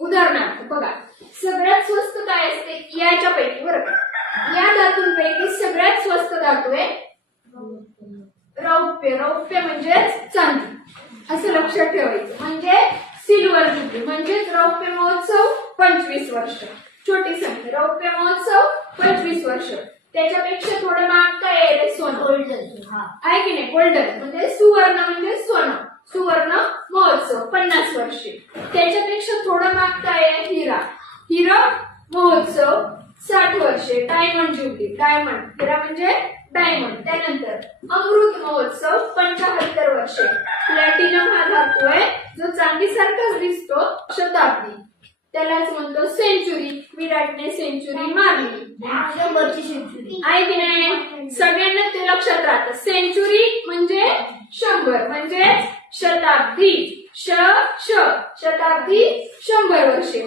उदाहरणार्थ बघा, सगळ्यात स्वस्त काय असते याच्या पैकी बरं का, या धातूंपैकी सगळ्यात स्वस्त धातू आहे रौप्य. रौप्य म्हणजेच चांदी, असं लक्षात ठेवायचं. म्हणजे सिल्वर जुबली म्हणजेच रौप्य महोत्सव 25 वर्ष. छोटी संख्या रौप्य महोत्सव 25 वर्ष. त्याच्यापेक्षा थोडं महाग काय आहे सोनं, गोल्डन आहे की नाही. गोल्डन म्हणजे सुवर्ण म्हणजे सोनं, सुवर्ण महोत्सव 50 वर्षे. त्याच्यापेक्षा थोडं महाग काय आहे हिरा, हिरा महोत्सव 60 वर्षे. डायमंड जुबली, डायमंड हिरा म्हणजे डायमंड. त्यानंतर अमृत महोत्सव 75 वर्षे. प्लॅटिनम हा धातू आहे जो चांदीसारखाच दिसतो, शताब्दी. त्यालाच म्हणतो सेंचुरी. विराटने सेंचुरी मारली, 100ची सेंचुरी आहे की नाही. सगळ्यांना ते लक्षात राहतं. सेंचुरी म्हणजे 100 म्हणजे शताब्दी. शताब्दी 100 वर्षे.